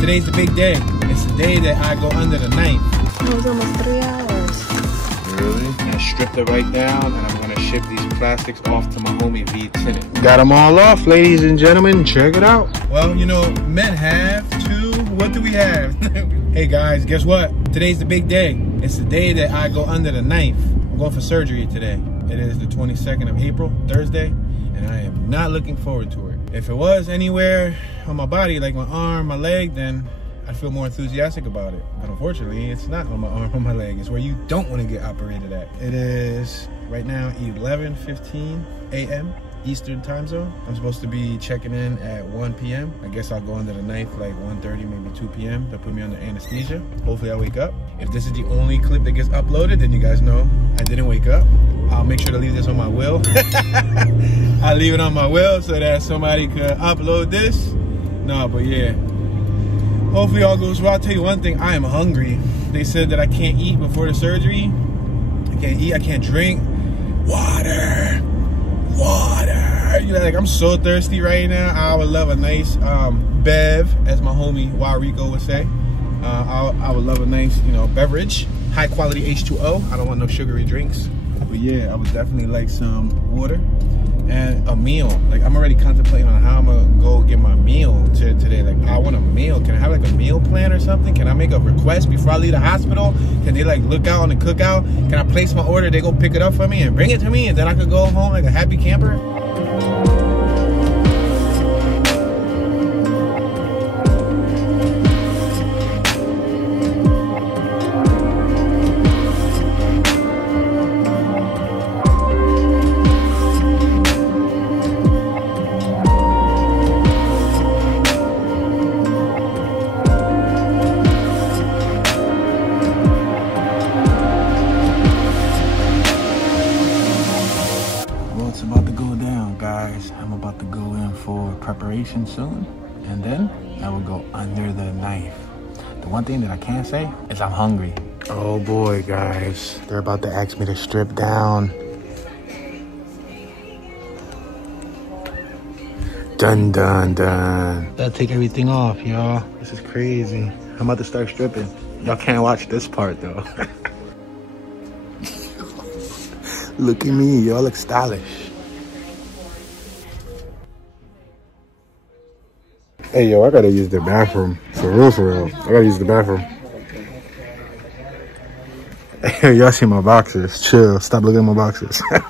Today's the big day. It's the day that I go under the knife. It was almost 3 hours. Really? I stripped it right down, and I'm gonna ship these plastics off to my homie V Tennant. Got them all off, ladies and gentlemen. Check it out. Well, you know, men have to. What do we have? Hey guys, guess what? Today's the big day. It's the day that I go under the knife. I'm going for surgery today. It is the 22nd of April, Thursday, and I am not looking forward to it. If it was anywhere on my body, like my arm, my leg, then I'd feel more enthusiastic about it. But unfortunately, it's not on my arm or my leg. It's where you don't want to get operated at. It is right now 11:15 a.m. Eastern time zone. I'm supposed to be checking in at 1 p.m. I guess I'll go under the knife like 1:30, maybe 2 p.m. They'll put me under anesthesia. Hopefully I wake up. If this is the only clip that gets uploaded, then you guys know I didn't wake up. I'll make sure to leave this on my will. I'll leave it on my will so that somebody could upload this. No, but yeah. Hopefully all goes well. I'll tell you one thing, I am hungry. They said that I can't eat before the surgery. I can't eat, I can't drink. Water. You know, like, I'm so thirsty right now. I would love a nice bev, as my homie Rico would say. I would love a nice, you know, beverage. High quality H2O. I don't want no sugary drinks. But yeah, I would definitely like some water and a meal. Like, I'm already contemplating on how I'm gonna go get my meal today. Like, I want a meal. Can I have like a meal plan or something? Can I make a request before I leave the hospital? Can they like look out on the cookout? Can I place my order? They go pick it up for me and bring it to me, and then I could go home like a happy camper? I'm about to go in for preparation soon, and then I will go under the knife. The one thing that I can't say is I'm hungry. Oh boy, guys, they're about to ask me to strip down. Dun dun dun. Gotta take everything off, y'all. This is crazy. I'm about to start stripping. Y'all can't watch this part though. Look at me, y'all look stylish. Hey, yo, I gotta use the bathroom. For real, for real. I gotta use the bathroom. Hey, y'all see my boxes. Chill. Stop looking at my boxes. You're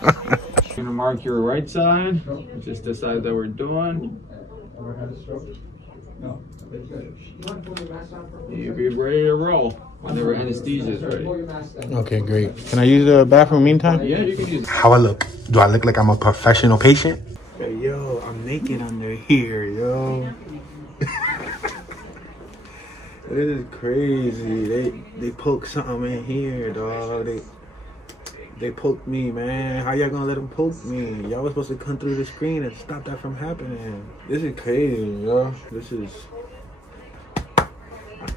gonna mark your right side. Just the side that we're doing. You'll be ready to roll whenever anesthesia is ready. Okay, great. Can I use the bathroom meantime? Yeah, you can use it. How I look? Do I look like I'm a professional patient? Hey, yo, I'm naked under here, yo. This is crazy. They poked something in here, dog. They poked me, man. How y'all gonna let them poke me? Y'all was supposed to come through the screen and stop that from happening. This is crazy, yo. This is... I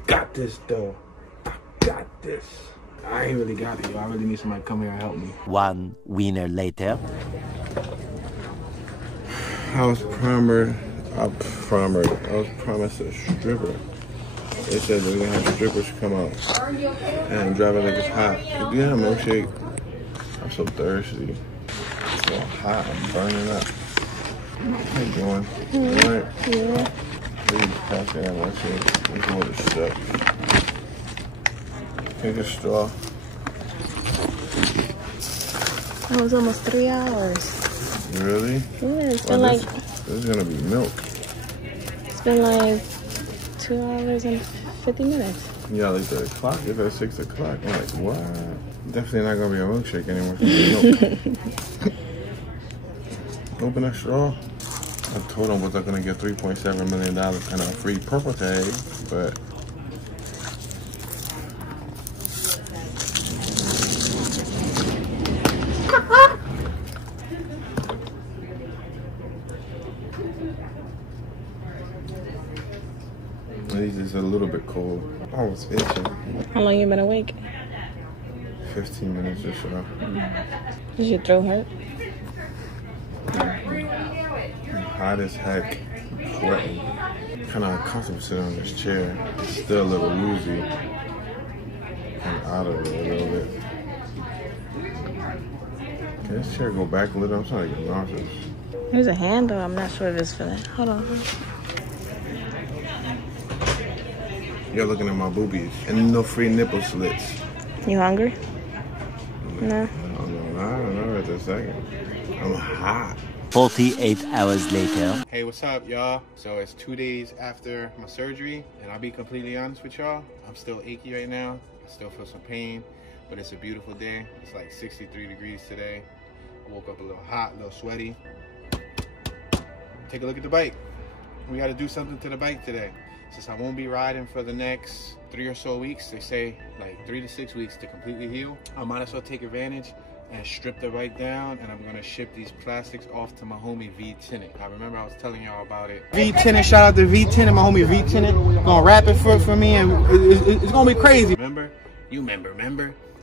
got this, though. I got this. I ain't really got it, yo. I really need somebody to come here and help me. One winner later. I was promised a stripper. They said they're gonna have strippers come out and drive it like it's hot. Do you have a milkshake? I'm so thirsty. It's so hot, I'm burning up. How you doing? Alright? Yeah. Please pass that milkshake. Let's go to the strip. Take a straw. It was almost 3 hours. Really? Yeah, it's been like... This is gonna be milk. It's been like 2 hours and 50 minutes. Yeah, like the clock is at 6 o'clock. I'm like, what? Definitely not gonna be a milkshake anymore. Milk. Open that straw. I told him I was gonna get $3.7 million and a free purple tag, but at least it's a little bit cold. I was itching. How long you been awake? 15 minutes or so. Does your throat hurt? I'm hot as heck. I'm sweating. kind of uncomfortable sitting on this chair. It's still a little woozy. I'm out of it a little bit. Can this chair go back a little? I'm trying to get nauseous. There's a handle. I'm not sure if it's for that. Hold on. You're looking at my boobies and no free nipple slits. You hungry? No. I don't know at this second. I'm hot. 48 hours later. Hey, what's up, y'all? So it's 2 days after my surgery, and I'll be completely honest with y'all. I'm still achy right now. I still feel some pain, but it's a beautiful day. It's like 63 degrees today. I woke up a little hot, a little sweaty. Take a look at the bike. We got to do something to the bike today. Since I won't be riding for the next 3 or so weeks, they say like 3 to 6 weeks to completely heal. I might as well take advantage and strip the bike down, and I'm gonna ship these plastics off to my homie V-Tinted. I remember I was telling y'all about it. V-Tinted, shout out to V-Tinted, my homie V-Tinted. Gonna wrap it for me, and it's gonna be crazy. Remember?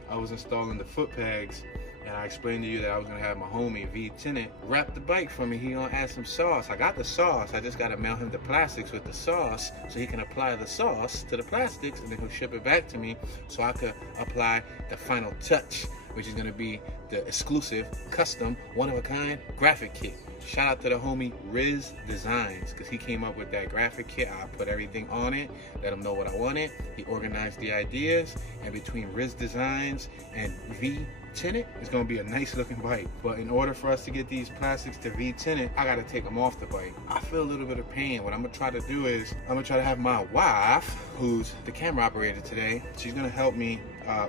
I was installing the foot pegs, and I explained to you that I was gonna have my homie V-Tinted wrap the bike for me. He gonna add some sauce. I got the sauce. I just gotta mail him the plastics with the sauce so he can apply the sauce to the plastics, and then he'll ship it back to me so I could apply the final touch, which is gonna be the exclusive, custom, one-of-a-kind graphic kit. Shout out to the homie Riz Designs, because he came up with that graphic kit. I put everything on it, let him know what I wanted. He organized the ideas, and between Riz Designs and V-Tinted, it's gonna be a nice looking bike. But in order for us to get these plastics to V-Tinted, I gotta take them off the bike. I feel a little bit of pain. What I'm gonna try to do is, I'm gonna try to have my wife, who's the camera operator today, she's gonna help me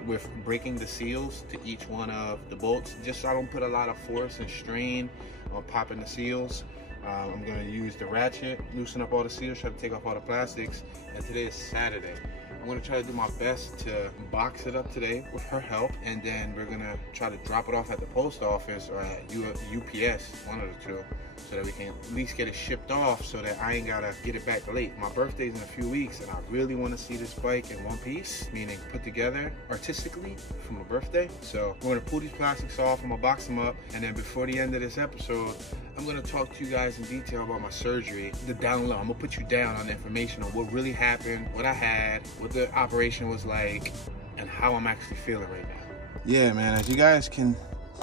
with breaking the seals to each one of the bolts, just so I don't put a lot of force and strain on popping the seals. I'm gonna use the ratchet, loosen up all the seals, try to take off all the plastics, and today is Saturday. I'm gonna try to do my best to box it up today with her help, and then we're gonna try to drop it off at the post office or at UPS, one of the two, so that we can at least get it shipped off so that I ain't gotta get it back late. My birthday's in a few weeks, and I really wanna see this bike in one piece, meaning put together artistically for my birthday. So we're gonna pull these plastics off, I'm gonna box them up, and then before the end of this episode, I'm gonna talk to you guys in detail about my surgery, the down low. I'm gonna put you down on the information on what really happened, what I had, what the operation was like, and how I'm actually feeling right now. Yeah, man, as you guys can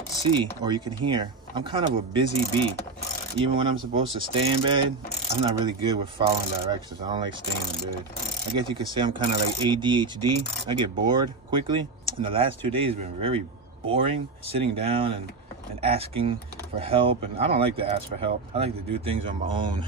see, or you can hear, I'm kind of a busy bee. Even when I'm supposed to stay in bed, I'm not really good with following directions. I don't like staying in bed. I guess you could say I'm kind of like ADHD. I get bored quickly. And the last 2 days have been very boring, sitting down and asking for help. And I don't like to ask for help. I like to do things on my own.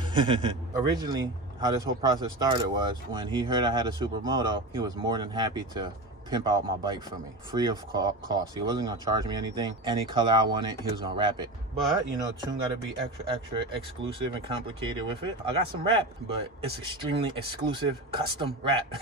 Originally, how this whole process started was when he heard I had a supermoto, he was more than happy to pimp out my bike for me, free of cost. He wasn't gonna charge me anything. Any color I wanted, he was gonna wrap it. But, you know, Toon gotta be extra exclusive and complicated with it. I got some wrap, but it's extremely exclusive, custom wrap.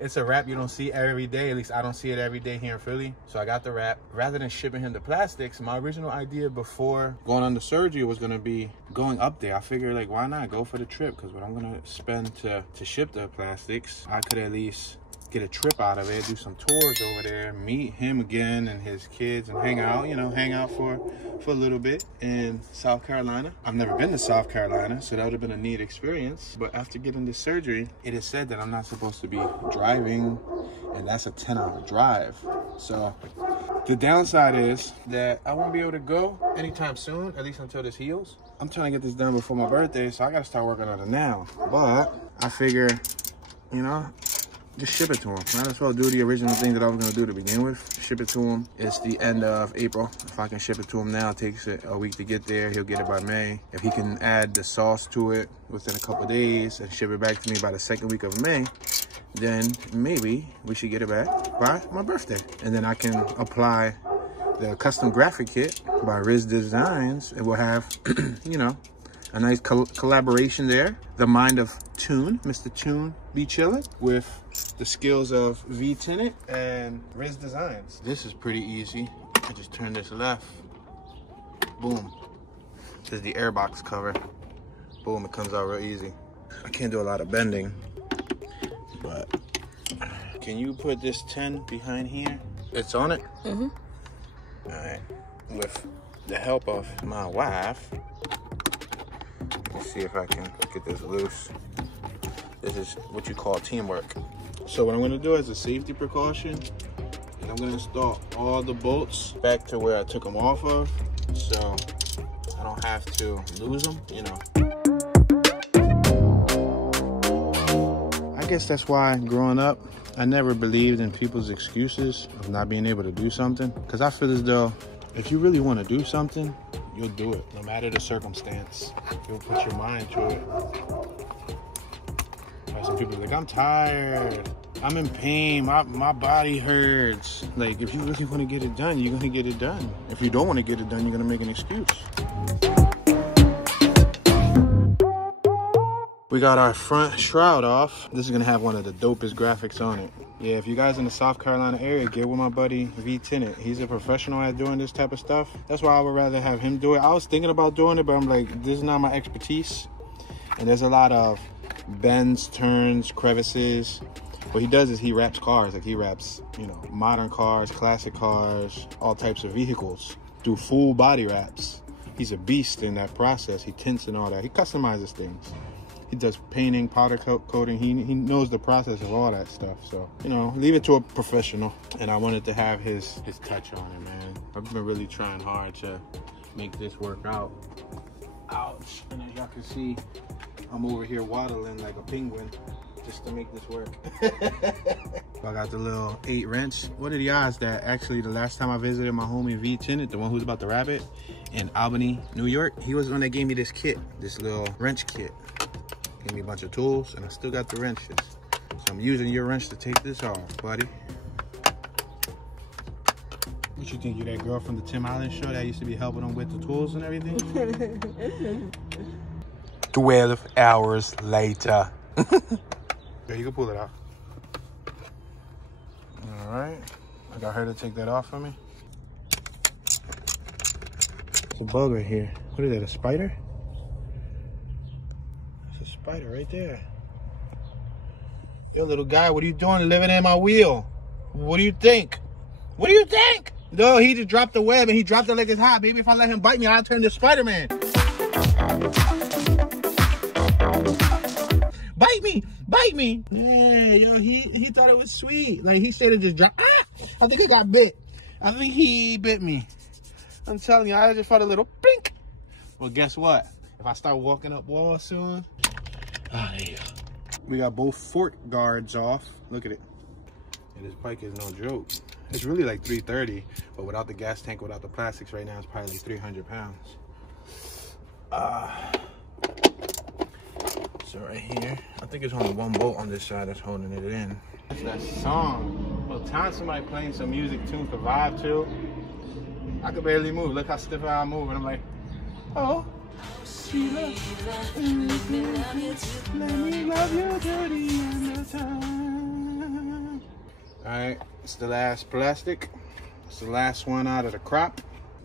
It's a wrap you don't see every day. At least I don't see it every day here in Philly. So I got the wrap. Rather than shipping him the plastics, my original idea before going under surgery was gonna be going up there. I figured, like, why not go for the trip? Because what I'm gonna spend to ship the plastics, I could at least get a trip out of it, do some tours over there, meet him again and his kids, and hang out, you know, hang out for a little bit in South Carolina. I've never been to South Carolina, so that would have been a neat experience. But after getting this surgery, it is said that I'm not supposed to be driving, and that's a 10-hour drive. So the downside is that I won't be able to go anytime soon, at least until this heals. I'm trying to get this done before my birthday, so I gotta start working on it now. But I figure, you know, just ship it to him. Might as well do the original thing that I was gonna do to begin with. Ship it to him. It's the end of April. If I can ship it to him now, it takes it a week to get there. He'll get it by May. If he can add the sauce to it within a couple days and ship it back to me by the second week of May, then maybe we should get it back by my birthday. And then I can apply the custom graphic kit by Riz Designs. It will have, you know, a nice collaboration there. The mind of Toon, Mr. Toon, be chilling with the skills of V-Tinted and Riz Designs. This is pretty easy. I just turn this left. Boom. This is the airbox cover. Boom, it comes out real easy. I can't do a lot of bending, but can you put this 10 behind here? It's on it? Mm-hmm. All right. With the help of my wife, let's see if I can get this loose. This is what you call teamwork. So what I'm gonna do as a safety precaution, and I'm gonna install all the bolts back to where I took them off of, so I don't have to lose them, you know. I guess that's why growing up, I never believed in people's excuses of not being able to do something. Because I feel as though if you really want to do something, you'll do it, no matter the circumstance. You'll put your mind to it. Like some people are like, I'm tired, I'm in pain, my body hurts. Like, if you really want to get it done, you're going to get it done. If you don't want to get it done, you're going to make an excuse. We got our front shroud off. This is gonna have one of the dopest graphics on it. Yeah, if you guys in the South Carolina area, get with my buddy V Tenant. He's a professional at doing this type of stuff. That's why I would rather have him do it. I was thinking about doing it, but I'm like, this is not my expertise. And there's a lot of bends, turns, crevices. What he does is he wraps cars. Like, he wraps, you know, modern cars, classic cars, all types of vehicles through full body wraps. He's a beast in that process. He tints and all that. He customizes things. He does painting, powder coating. He knows the process of all that stuff. So, you know, leave it to a professional. And I wanted to have his touch on it, man. I've been really trying hard to make this work out. Ouch. And as y'all can see, I'm over here waddling like a penguin just to make this work. I got the little 8 wrench. What are the odds that actually the last time I visited my homie V Tenant, the one who's about to wrap it, in Albany, New York, he was the one that gave me this kit, this little wrench kit. Gave me a bunch of tools, and I still got the wrenches. So I'm using your wrench to take this off, buddy. What you think? You that girl from the Tim Allen show that used to be helping them with the tools and everything? 12 hours later. Yeah, you can pull it off. All right. I got her to take that off for me. It's a bug right here. What is that, a spider? Spider right there. Yo, little guy, what are you doing living in my wheel? What do you think? What do you think? No, he just dropped the web and he dropped it like it's hot. Maybe if I let him bite me, I'll turn to Spider-Man. Bite me, bite me. Yeah, yo, he thought it was sweet. Like, he said it just dropped. Ah, I think he got bit. I think he bit me. I'm telling you, I just felt a little blink. Well, guess what? If I start walking up walls soon, ah, there you go. We got both fork guards off. Look at it. And this bike is no joke. It's really like 330, but without the gas tank, without the plastics right now, it's probably like 300 pounds. So right here, I think it's only one bolt on this side that's holding it in. That's that song. Well, time somebody playing some music tune for vibe too. I could barely move. Look how stiff I move, and I'm like, oh. Sheila, let me love you dirty in the time. Alright, it's the last plastic. It's the last one out of the crop.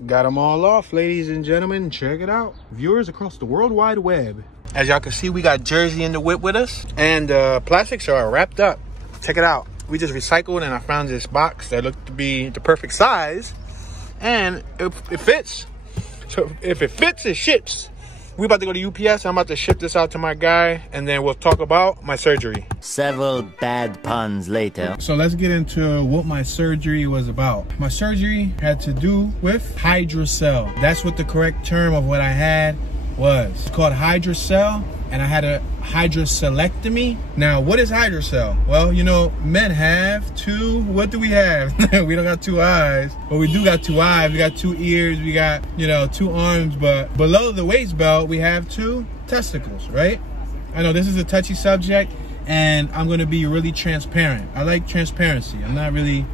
Got them all off, ladies and gentlemen. Check it out. Viewers across the World Wide Web. As y'all can see, we got Jersey in the whip with us. And plastics are wrapped up. Check it out. We just recycled and I found this box that looked to be the perfect size. And it fits. So if it fits, it ships. We about to go to UPS. I'm about to ship this out to my guy, and then we'll talk about my surgery. Several bad puns later. So let's get into what my surgery was about. My surgery had to do with hydrocele. That's what the correct term of what I had was. It's called hydrocele, and I had a hydrocelectomy. Now, what is hydrocele? Well, you know, men have two. What do we have? We don't got 2 eyes, but we do got 2 eyes. We got 2 ears. We got, you know, 2 arms. But below the waist belt, we have 2 testicles, right? I know this is a touchy subject, and I'm gonna be really transparent. I like transparency. I'm not really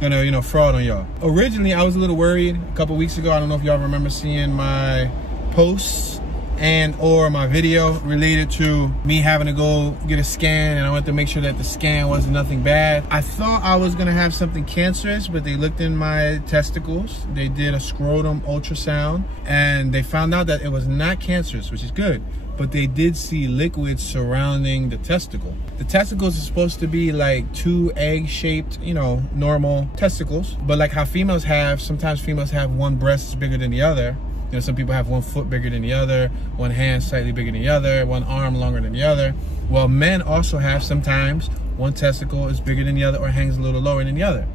gonna, you know, fraud on y'all. Originally, I was a little worried a couple weeks ago. I don't know if y'all remember seeing my posts and or my video related to me having to go get a scan, and I wanted to make sure that the scan wasn't nothing bad. I thought I was gonna have something cancerous, but they looked in my testicles. They did a scrotum ultrasound, and they found out that it was not cancerous, which is good. But they did see liquids surrounding the testicle. The testicles are supposed to be like 2 egg-shaped, you know, normal testicles. But like how females have, sometimes females have one breast is bigger than the other. You know, some people have one foot bigger than the other, one hand slightly bigger than the other, one arm longer than the other. Well, men also have sometimes one testicle is bigger than the other or hangs a little lower than the other.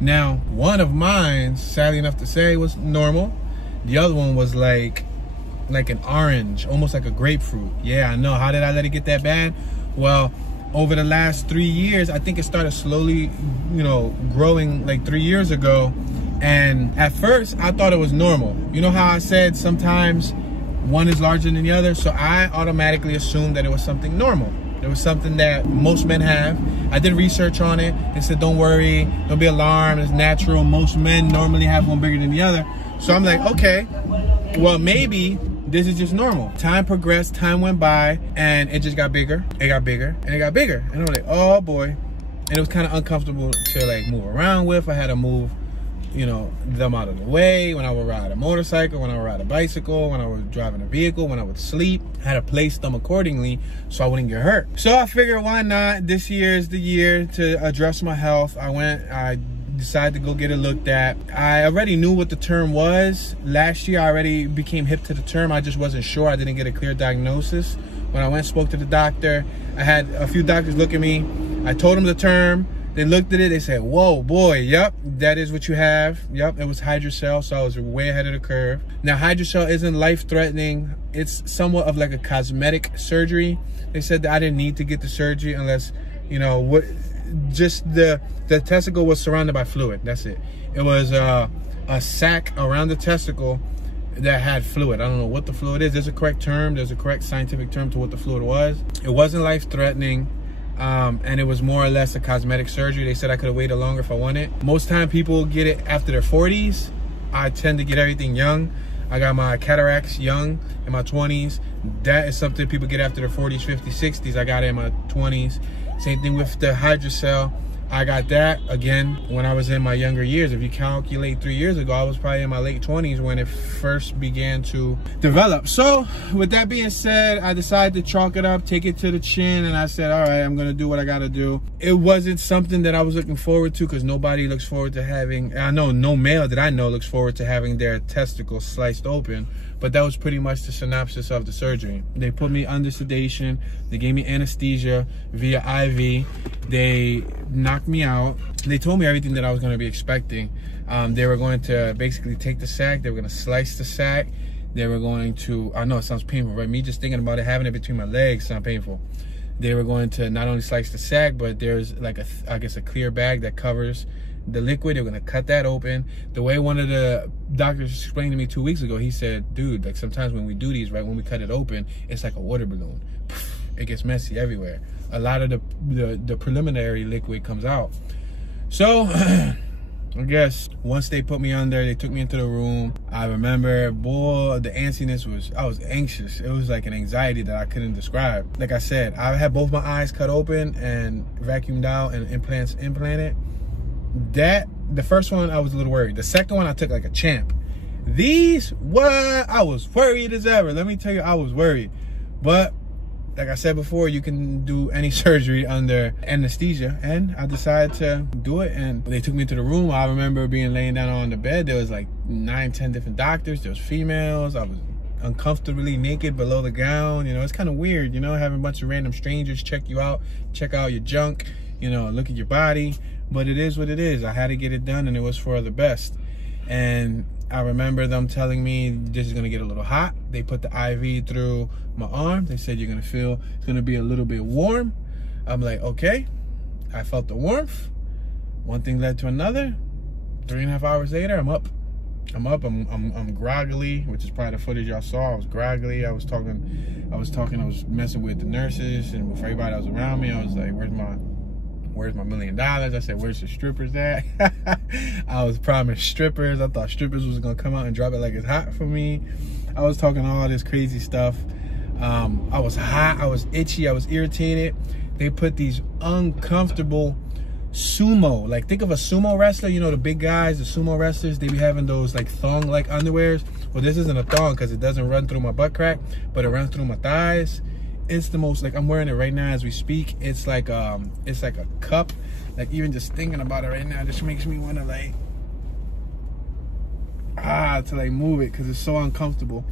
Now, one of mine, sadly enough to say, was normal. The other one was like an orange, almost like a grapefruit. Yeah, I know. How did I let it get that bad? Well, over the last 3 years, I think it started slowly, you know, growing like 3 years ago. And at first, I thought it was normal. You know how I said sometimes one is larger than the other? So I automatically assumed that it was something normal. It was something that most men have. I did research on it and said, don't worry, don't be alarmed, it's natural. Most men normally have one bigger than the other. So I'm like, okay, well, maybe this is just normal. Time progressed, time went by, and it just got bigger. It got bigger, and it got bigger. And I'm like, oh boy. And it was kind of uncomfortable to like move around with. I had to move, you know, them out of the way when I would ride a motorcycle, when I would ride a bicycle, when I was driving a vehicle, when I would sleep. I had to place them accordingly so I wouldn't get hurt. So I figured, why not? This year is the year to address my health. I decided to go get it looked at. I already knew what the term was. Last year I already became hip to the term. I just wasn't sure. I didn't get a clear diagnosis. When I went and spoke to the doctor, I had a few doctors look at me. I told them the term. They looked at it, they said, whoa, boy, yep, that is what you have. Yep, it was Hydrocele, so I was way ahead of the curve. Now, Hydrocele isn't life-threatening. It's somewhat of like a cosmetic surgery. They said that I didn't need to get the surgery unless, you know, just the testicle was surrounded by fluid. That's it. It was a sac around the testicle that had fluid. I don't know what the fluid is. There's a correct term. There's a correct scientific term to what the fluid was. It wasn't life-threatening. And it was more or less a cosmetic surgery. They said I could have waited longer if I wanted. Most time people get it after their 40s. I tend to get everything young. I got my cataracts young in my 20s. That is something people get after their 40s, 50s, 60s. I got it in my 20s. Same thing with the Hydrocele. I got that, again, when I was in my younger years. If you calculate 3 years ago, I was probably in my late 20s when it first began to develop. So, with that being said, I decided to chalk it up, take it to the chin, and I said, all right, I'm going to do what I got to do. It wasn't something that I was looking forward to because nobody looks forward to having, I know no male that I know looks forward to having their testicles sliced open. But that was pretty much the synopsis of the surgery. They put me under sedation. They gave me anesthesia via IV. They knocked me out. They told me everything that I was going to be expecting. They were going to basically take the sac. They were going to slice the sac. They were going to, I know it sounds painful, right? Me just thinking about it, having it between my legs sounds painful. They were going to not only slice the sac, but there's like I guess a clear bag that covers the liquid. They're gonna cut that open. The way one of the doctors explained to me 2 weeks ago, he said, dude, like sometimes when we do these, right, when we cut it open, it's like a water balloon. It gets messy everywhere. A lot of the preliminary liquid comes out. So I guess once they put me under, they took me into the room. I remember, boy, the antsiness I was anxious. It was like an anxiety that I couldn't describe. Like I said, I had both my eyes cut open and vacuumed out and implants implanted. The first one, I was a little worried. The second one, I took like a champ. These, what? I was worried as ever. Let me tell you, I was worried. But like I said before, you can do any surgery under anesthesia, and I decided to do it. And they took me to the room. I remember being laying down on the bed. There was like 9, 10 different doctors. There was females. I was uncomfortably naked below the gown. You know, it's kind of weird, you know, having a bunch of random strangers check you out, check out your junk, you know, look at your body. But it is what it is. I had to get it done, and it was for the best. And I remember them telling me this is gonna get a little hot. They put the IV through my arm. They said you're gonna feel it's gonna be a little bit warm. I'm like, okay. I felt the warmth. One thing led to another. 3.5 hours later, I'm up. I'm groggly, which is probably the footage y'all saw. I was groggly. I was messing with the nurses and with everybody that was around me. I was like, where's my $1 million? I said, where's the strippers at? I was promised strippers. I thought strippers was gonna come out and drop it like it's hot for me. I was talking all this crazy stuff. I was hot, I was itchy, I was irritated. They put these uncomfortable sumo, like think of a sumo wrestler, you know, the big guys, the sumo wrestlers, they be having those like thong like underwears. Well, this isn't a thong because it doesn't run through my butt crack, but it runs through my thighs. It's the most, like, I'm wearing it right now as we speak. It's like a cup. Like, even just thinking about it right now just makes me want to, like, to like move it because it's so uncomfortable.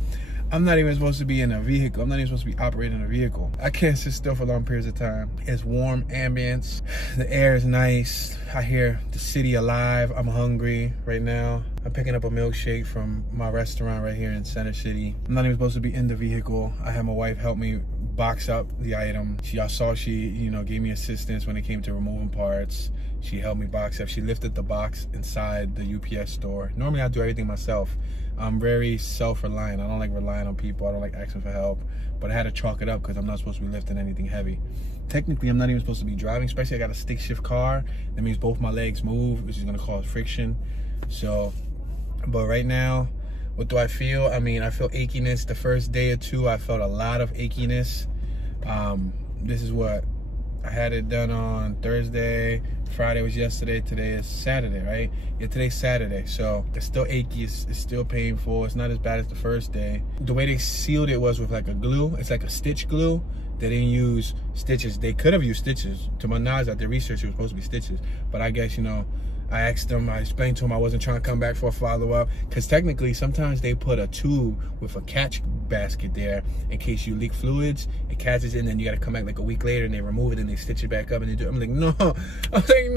I'm not even supposed to be in a vehicle. I'm not even supposed to be operating a vehicle. I can't sit still for long periods of time. It's warm ambience. The air is nice. I hear the city alive. I'm hungry right now. I'm picking up a milkshake from my restaurant right here in Center City. I'm not even supposed to be in the vehicle. I had my wife help me box up the item. Y'all saw she, you know, gave me assistance when it came to removing parts. She helped me box up. She lifted the box inside the UPS store. Normally I do everything myself. I'm very self-reliant. I don't like relying on people. I don't like asking for help. But I had to chalk it up because I'm not supposed to be lifting anything heavy. Technically, I'm not even supposed to be driving, especially I got a stick shift car. That means both my legs move, which is gonna cause friction. So, but right now, what do I feel? I mean, I feel achiness. The first day or two, I felt a lot of achiness. This is what I had it done on Thursday. Friday was yesterday. Today is Saturday, right? Yeah, today's Saturday. So it's still achy. It's still painful. It's not as bad as the first day. The way they sealed it was with like a glue. It's like a stitch glue. They didn't use stitches. They could have used stitches. To my knowledge, at their research, it was supposed to be stitches. But I guess, you know, I asked them, I explained to them I wasn't trying to come back for a follow-up. Because technically, sometimes they put a tube with a catch basket there in case you leak fluids. It catches it, and then you got to come back like a week later, and they remove it, and they stitch it back up, and they do it. I'm like, no. I'm like,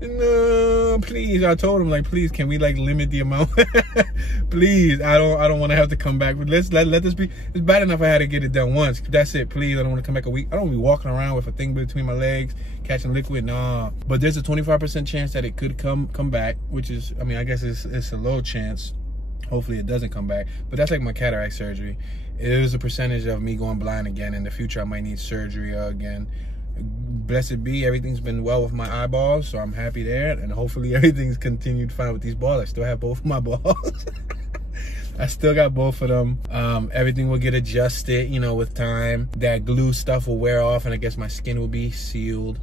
no, please. I told them, like, please, can we, like, limit the amount? Please, I don't want to have to come back. Let's let this be. It's bad enough I had to get it done once. That's it, please. I don't want to come back a week. I don't want to be walking around with a thing between my legs, catching liquid. Nah. But there's a 25% chance that it could come back, which is, I mean, I guess it's a low chance. Hopefully it doesn't come back. But that's like my cataract surgery. It is a percentage of me going blind again. In the future, I might need surgery again. Blessed be, everything's been well with my eyeballs, so I'm happy there. And hopefully everything's continued fine with these balls. I still have both of my balls. I still got both of them. Everything will get adjusted, you know, with time. That glue stuff will wear off, and I guess my skin will be sealed.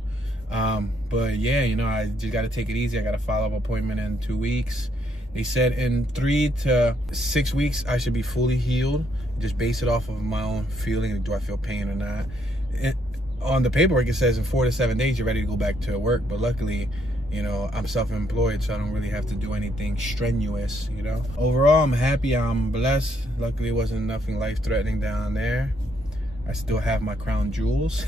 But yeah, you know, I just got to take it easy. I got a follow-up appointment in 2 weeks. They said in 3 to 6 weeks, I should be fully healed. Just base it off of my own feeling. Do I feel pain or not? On the paperwork, it says in 4 to 7 days, you're ready to go back to work. But luckily, you know, I'm self-employed, so I don't really have to do anything strenuous, you know. Overall, I'm happy. I'm blessed. Luckily, it wasn't nothing life-threatening down there. I still have my crown jewels.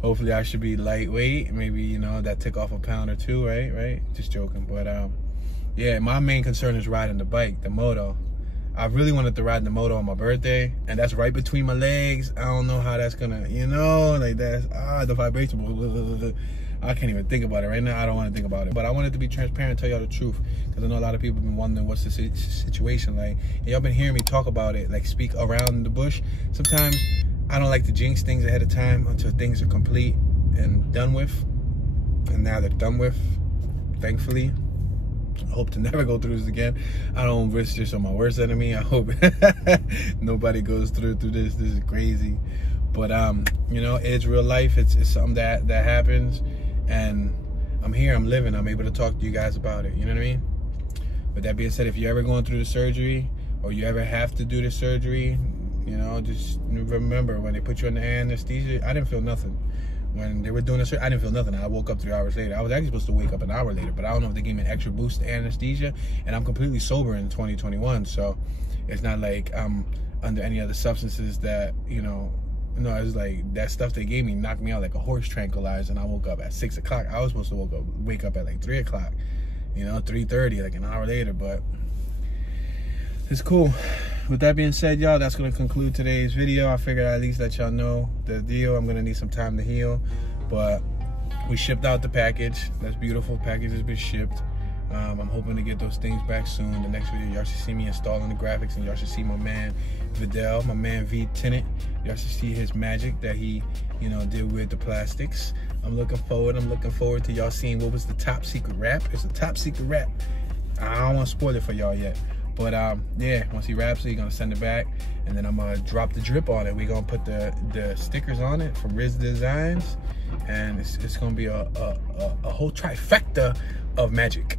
Hopefully I should be lightweight. Maybe, you know, that took off a pound or two, right? Just joking. But yeah, my main concern is riding the bike, the moto. I really wanted to ride the moto on my birthday, and that's right between my legs. I don't know how that's gonna, you know, like that's the vibration. I can't even think about it right now. I don't want to think about it. But I wanted to be transparent, tell y'all the truth, because I know a lot of people have been wondering what's the situation like. And y'all been hearing me talk about it, like speak around the bush. Sometimes I don't like to jinx things ahead of time until things are complete and done with. And now they're done with, thankfully. I hope to never go through this again. I don't wish this on my worst enemy. I hope nobody goes through this. This is crazy. But you know, it's real life. It's something that happens. And I'm here, I'm living. I'm able to talk to you guys about it. You know what I mean? With that being said, if you're ever going through the surgery, or you ever have to do the surgery, you know, just remember, when they put you under anesthesia, I didn't feel nothing. When they were doing the surgery, I didn't feel nothing. I woke up 3 hours later. I was actually supposed to wake up an hour later, but I don't know if they gave me an extra boost to anesthesia. And I'm completely sober in 2021, so it's not like I'm under any other substances that, you know, no, it's like that stuff they gave me knocked me out like a horse tranquilizer, and I woke up at 6 o'clock. I was supposed to wake up at like 3 o'clock, you know, 3:30, like an hour later, but it's cool. With that being said, y'all, that's going to conclude today's video. I figured I'd at least let y'all know the deal. I'm going to need some time to heal, but we shipped out the package. That's beautiful. Package has been shipped. I'm hoping to get those things back soon. The next video, y'all should see me installing the graphics, and y'all should see my man Vidal, my man V Tenant. Y'all should see his magic that he, you know, did with the plastics. I'm looking forward to y'all seeing what was the top secret wrap. It's a top secret wrap. I don't want to spoil it for y'all yet. But yeah, once he wraps it, he's gonna send it back, and then I'm gonna drop the drip on it. We're gonna put the stickers on it from Riz Designs, and it's gonna be a whole trifecta of magic.